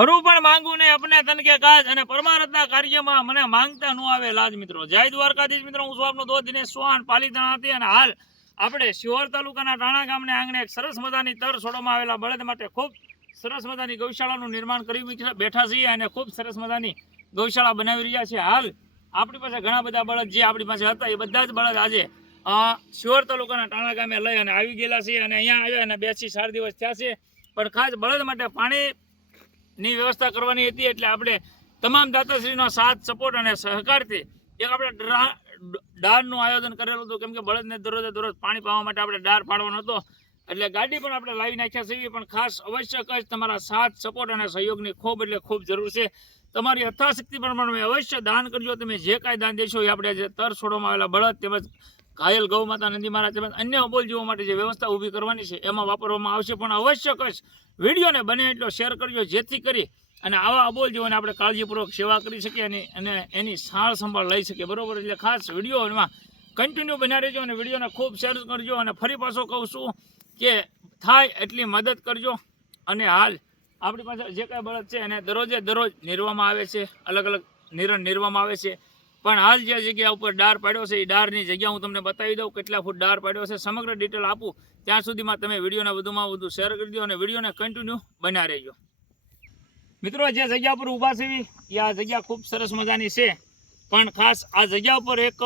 મરું પણ માંગુ અપને તનકે કાજ અને પરમારથના કાર્યમાં મને માંગતા ન આવે લાજ મિત્રો. જય દ્વારકાધીશ મિત્રો. હું આપનો દોસ્ત દિનેશ ચૌહાણ પાલીતાણા હતી અને હાલ આપણે શિહોર તાલુકાના ટાણા ગામને આંગણે સરસ મજાની તર છોડવામાં આવેલા બળદ માટે ખૂબ સરસ મજાની ગૌશાળાનું નિર્માણ કરી બેઠા- છીએ અને ખૂબ સરસ મજાની ગૌશાળા બનાવી રહ્યા છે. હાલ આપણી પાસે ઘણા બધા બળદ જે આપણી પાસે હતા, એ બધા જ બળદ આજે શિહોર તાલુકાના ટાણા ગામે લઈ અને આવી ગયેલા છે અને અહીંયા આવ્યા અને બેથી ચાર દિવસ થયા છે. પણ ખાસ બળદ માટે પાણીની વ્યવસ્થા કરવાની હતી એટલે આપણે તમામ દાતાશ્રીનો સાથ સપોર્ટ અને સહકારથી એક આપણે ડ્રા- ડારનું આયોજન કરેલું હતું. કેમ કે બળદને દરરોજે દરરોજ પાણી પાવા માટે આપણે ડાર પાડવાનો હતો. એટલે ગાડી પણ આપણે લાવી નાખ્યા છે. પણ ખાસ અવશ્ય જ તમારા સાથ સપોર્ટ અને સહયોગની ખૂબ એટલે ખૂબ જરૂર છે. તમારી યથાશક્તિ પ્રમાણે અવશ્ય દાન કરજો. તમે જે કાંઈ દાન દેશો એ આપણે જે તર છોડવામાં આવેલા બળદ તેમજ ઘાયલ ગૌ માતા નંદી મહારાજ તેમજ અન્ય અબોલ જીવો માટે જે વ્યવસ્થા ઊભી કરવાની છે, એમાં વાપરવામાં આવશે. પણ અવશ્ય કશ વિડીયોને બને એટલો શેર કરજો, જેથી કરી અને આવા અબોલ જીવોને આપણે કાળજીપૂર્વક સેવા કરી શકીએ અને અને એની સાર સંભાળ લઈ શકીએ. બરોબર? એટલે ખાસ વિડીયોમાં કન્ટિન્યુ બન્યા રહેજો અને વિડીયોને ખૂબ શેર કરજો અને ફરી પાછો કહું છું કે થાય એટલી મદદ કરજો. અને હાલ આપણી પાસે જે કાંઈ બળદ છે એને દરરોજે દરરોજ નીરવામાં આવે છે. અલગ અલગ નિરણ નીરવામાં આવે છે. પણ હાલ જે જગ્યા ઉપર ડાર પાડ્યો છે, એ ડારની જગ્યા હું તમને બતાવી દઉં કેટલા ફૂટ ડાર પાડ્યો છે. સમગ્ર ડિટેલ આપું. ત્યાં સુધીમાં તમે વિડીયોને વધુમાં વધુ શેર કરી દો અને વિડીયોને કન્ટિન્યુ બના રહેજો. મિત્રો જે જગ્યા ઉપર ઊભા છે, એ આ જગ્યા ખૂબ સરસ મજાની છે. પણ ખાસ આ જગ્યા ઉપર એક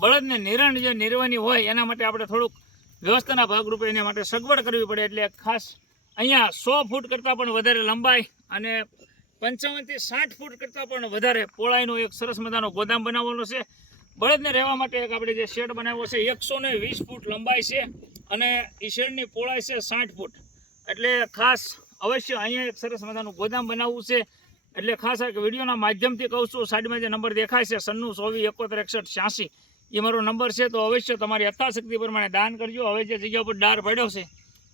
બળદને નિરણ જે નિરવાની હોય, એના માટે આપણે થોડુંક વ્યવસ્થાના ભાગરૂપે એના માટે સગવડ કરવી પડે. એટલે ખાસ અહીંયા સો ફૂટ કરતાં પણ વધારે લંબાઈ અને પંચાવનથી સાઠ ફૂટ કરતાં પણ વધારે પોળાઈનો એક સરસ મજાનો ગોદામ બનાવવાનો છે. બળદને રહેવા માટે એક આપણે જે શેડ બનાવ્યો છે એકસો વીસ ફૂટ લંબાઈ છે અને એ શેડની પોળાઈ છે સાઠ ફૂટ. એટલે ખાસ અવશ્ય અહીંયા એક સરસ મજાનું ગોદામ બનાવવું છે. એટલે ખાસ આ વિડીયોના માધ્યમથી કહું છું, સાઈડમાં જે નંબર દેખાય છે, સન્નું સોવી એકોતેર એકસઠ છ્યાસી એ મારો નંબર છે, તો અવશ્ય તમારી યથાશક્તિ પ્રમાણે દાન કરજો. હવે જે જગ્યા ઉપર ડાર પડ્યો છે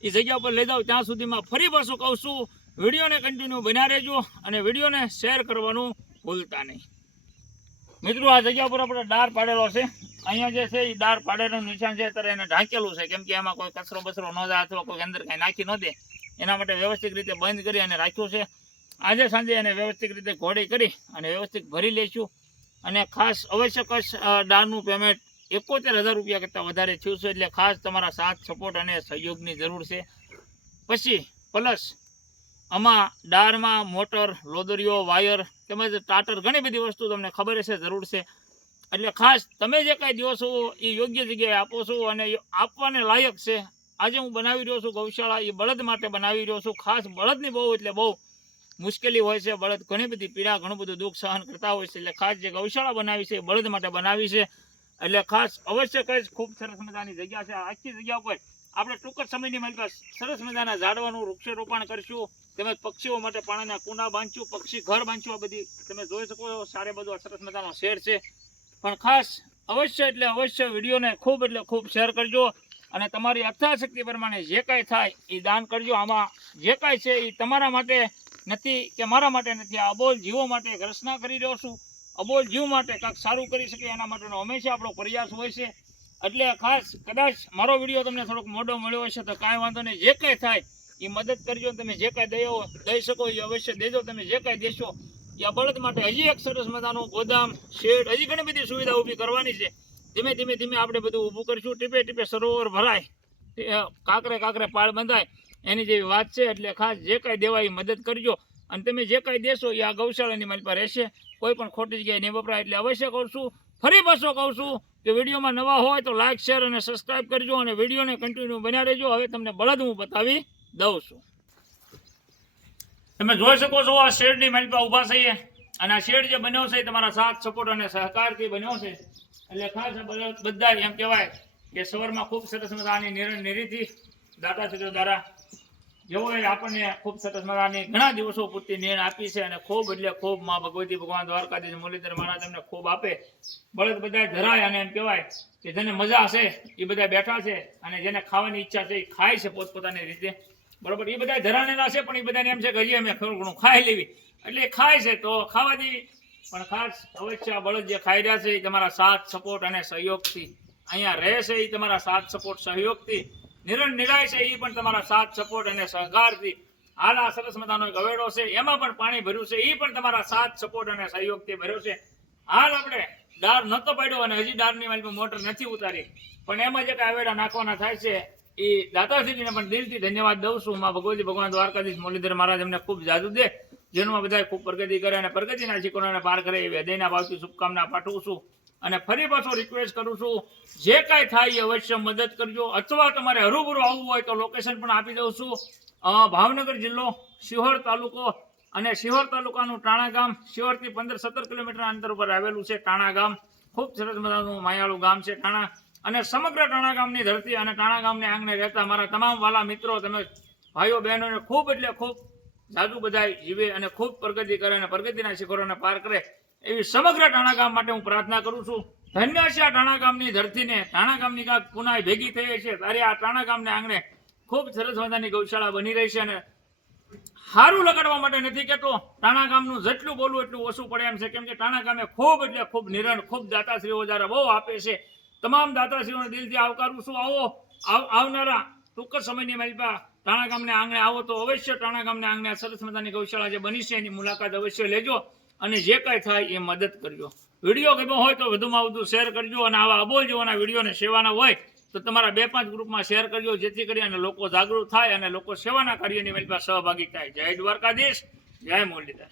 એ જગ્યા ઉપર લઈ જાઓ. ત્યાં સુધીમાં ફરી પાછું કહું છું વિડીયોને કન્ટિન્યુ બન્યા રહેજો અને વિડીયોને શેર કરવાનું ભૂલતા નહીં. મિત્રો આ જગ્યા ઉપર આપણે ડાર પાડેલો છે. અહીંયા જે છે એ ડાર પાડેલું નિશાન છે ત્યારે એને ઢાંકેલું છે. કેમ કે એમાં કોઈ કચરો બચરો ન જાય અથવા કોઈ અંદર કાંઈ નાખી ન દે. એના માટે વ્યવસ્થિત રીતે બંધ કરી અને રાખ્યું છે. આજે સાંજે એને વ્યવસ્થિત રીતે ઘોડી કરી અને વ્યવસ્થિત ભરી લઈશું અને ખાસ અવશ્ય કશ અ, પેમેન્ટ એકોતેર હજાર રૂપિયા કરતાં વધારે થયું છે. એટલે ખાસ તમારા સાથ સપોર્ટ અને સહયોગની જરૂર છે. પછી પ્લસ આમાં ડારમાં મોટર, લોદરીઓ, વાયર તેમજ ટાટર ઘણી બધી વસ્તુ તમને ખબર હશે, જરૂર છે. એટલે ખાસ તમે જે કાંઈ દો છો, એ યોગ્ય જગ્યાએ આપો છો અને આપવાને લાયક છે. આજે હું બનાવી રહ્યો છું ગૌશાળા, એ બળદ માટે બનાવી રહ્યો છું. ખાસ બળદની બહુ એટલે બહુ મુશ્કેલી હોય છે. બળદ ઘણી બધી પીડા, ઘણું બધું દુઃખ સહન કરતા હોય છે. એટલે ખાસ જે ગૌશાળા બનાવી છે, એ બળદ માટે બનાવી છે. એટલે ખાસ અવશ્ય કહીશ, ખૂબ સરસ મજાની જગ્યા છે. આખી જગ્યા ઉપર આપણે ટૂંક જ સમયની મારી સરસ મજાના ઝાડવાનું વૃક્ષારોપણ કરશું. તેમજ પક્ષીઓ માટે પાણીના કુંડા બાંધશું, પક્ષી ઘર બાંધશું, આ બધી તમે જોઈ શકો છો સારે બધું આ સરસ મજાનો શેર છે. પણ ખાસ અવશ્ય એટલે અવશ્ય વિડીયોને ખૂબ એટલે ખૂબ શેર કરજો અને તમારી યથાશક્તિ પ્રમાણે જે કાંઈ થાય એ દાન કરજો. આમાં જે કાંઈ છે એ તમારા માટે નથી કે મારા માટે નથી. આ અબોલ જીવો માટે રચના કરી રહ્યો છું. અબોલ જીવ માટે કાંઈક સારું કરી શકે એના માટેનો હંમેશા આપણો પ્રયાસ હોય છે. એટલે ખાસ કદાચ મારો વીડિયો તમને થોડોક મોડો મળ્યો હશે તો કાંઈ વાંધો નહીં. જે કાંઈ થાય, એ મદદ કરજો તમે જે કાંઈ દયો, દઈ શકો, એ અવશ્ય દેજો. તમે જે કાંઈ દેશો, એ બળદ માટે હજી એક સરસ મજાનું ગોદામ, શેડ, હજી ઘણી બધી સુવિધા ઊભી કરવાની છે. ધીમે ધીમે ધીમે આપણે બધું ઊભું કરીશું. ટીપે ટીપે સરોવર ભરાય. કાંકરે કાંકરે પાળ બંધાય. એની જેવી વાત છે. એટલે ખાસ જે કાંઈ દેવાય, એ મદદ કરજો. અને તમે જે કાંઈ દેશો, એ આ ગૌશાળાની મારી પાસે રહેશે. કોઈ પણ ખોટી જગ્યાએ નહીં વપરાય. એટલે અવશ્ય કહું છું, ફરી પાછો કહું છું કે વિડીયોમાં નવા હોય તો લાઇક શેર અને સબસ્ક્રાઇબ કરજો અને વિડીયોને કન્ટિન્યુ બન્યા રહેજો. હવે તમને બળદ હું બતાવી દઉં છું. તમે જોઈ શકો છો આ શેડની મારી પાસે ઊભા થઈએ અને આ શેડ જે બન્યો છે તમારા સાથ સપોર્ટ અને સહકારથી બન્યો છે. એટલે ખાસ બધા એમ કહેવાય કે સવારમાં ખૂબ સરસ મજાની નિરણ નિરીથી દાતાશ્રીઓ દ્વારા જેવો એ આપણને ખૂબ સરસ મજાની ઘણા દિવસો પૂરતી નેણ આપી છે અને ખૂબ એટલે ખૂબમાં ભગવતી ભગવાન દ્વારકાધીશ મુરલીધર મહારાજ અમને ખૂબ આપે. બળદ બધા ધરાય અને એમ કહેવાય કે જેને મજા હશે એ બધા બેઠા છે અને જેને ખાવાની ઈચ્છા છે એ ખાય છે પોતપોતાની રીતે. બરોબર? એ બધા ધરાણેલા છે, પણ એ બધાને એમ છે કે અમે ઘણું ખાઈ લેવી. એટલે ખાય છે તો ખાવા દેવી. પણ ખાસ અવશ્ય બળદ જે ખાઈ રહ્યા છે એ તમારા સાથ, સપોર્ટ અને સહયોગથી. અહીંયા રહે છે એ તમારા સાથ, સપોર્ટ, સહયોગથી. નિરણ એ પણ તમારા સાથ, સપોર્ટ અને સહકારથી હાલ સરસ મજાનો ગવેડો છે. એમાં પણ પાણી ભર્યું છે. એ પણ તમારા સાથ, સપોર્ટ અને સહયોગથી ભર્યો છે. હાલ આપણે ડાર નતો પાડ્યો અને હજી ડારની વાલી મોટર નથી ઉતારી. પણ એમાં જે કાંઈ હવેડા નાખવાના થાય છે એ દાતાશ્રીને પણ દિલથી ધન્યવાદ દઉં છું. માં ભગવતી ભગવાન દ્વારકાધીશ મુરલીધર મહારાજ એમને ખૂબ જાદુ દે. જેનું બધા ખૂબ પ્રગતિ કરે અને પ્રગતિના શિખરોને પાર કરે એવી હૃદયના ભાવથી શુભકામના પાઠવું છું. અને ફરી પાછો રિક્વેસ્ટ કરું છું, જે કાંઈ થાય એ અવશ્ય મદદ કરજો. અથવા તમારે હરુભરું આવવું હોય તો લોકેશન પણ આપી દઉં છું. ભાવનગર જિલ્લો, શિહોર તાલુકો અને શિહોર તાલુકાનું ટાણા ગામ. શિહોરથી પંદર સત્તર કિલોમીટર અંતર ઉપર આવેલું છે ટાણા ગામ. ખૂબ સરસ મજાનું માયાળું ગામ છે ટાણા. અને સમગ્ર ટાણા ગામની ધરતી અને ટાણા ગામને આંગણે રહેતા મારા તમામ વાલા મિત્રો, તમે ભાઈઓ, બહેનોને ખૂબ એટલે ખૂબ જાદુ બધાય જીવે અને ખૂબ પ્રગતિ કરે અને પ્રગતિના શિખરોને પાર કરે. એવી સમગ્ર ટાણા માટે હું પ્રાર્થના કરું છું. ધન્ય છે આ ટાણા ધરતીને, ટાણા ગામની પુનઃ ભેગી થઈ છે. ત્યારે આ ટાણા આંગણે ખૂબ સરસ મજાની ગૌશાળા બની રહી છે અને સારું લગાડવા માટે નથી કહેતો. ટાણા જેટલું બોલવું એટલું ઓછું પડે એમ છે. કેમ કે ટાણા ખૂબ એટલે ખૂબ નિરણ, ખૂબ દાતાશ્રીઓ જ્યારે બહુ આપે છે. તમામ દાતાશ્રીઓને દિલથી આવકારું છું. આવો, આવ- આવનારા ટૂંક જ સમયની મારી પાસે ટાણા આંગણે આવો તો અવશ્ય ટાણા ગામને આંગણે સરસ મજાની ગૌશાળા જે બની છે એની મુલાકાત અવશ્ય લેજો. અને જે કાંઈ થાય એ મદદ કરજો. વીડિયો ગમ્યો હોય તો વધુમાં વધુ શેર કરજો અને આવા અબોલ જેવાના વિડીયોને સેવાના હોય તો તમારા બે પાંચ ગ્રુપમાં શેર કરજો, જેથી કરી અને લોકો જાગૃત થાય અને લોકો સેવાના કાર્યની મારી સહભાગી થાય. જય દ્વારકાધીશ, જય મુરલીધર.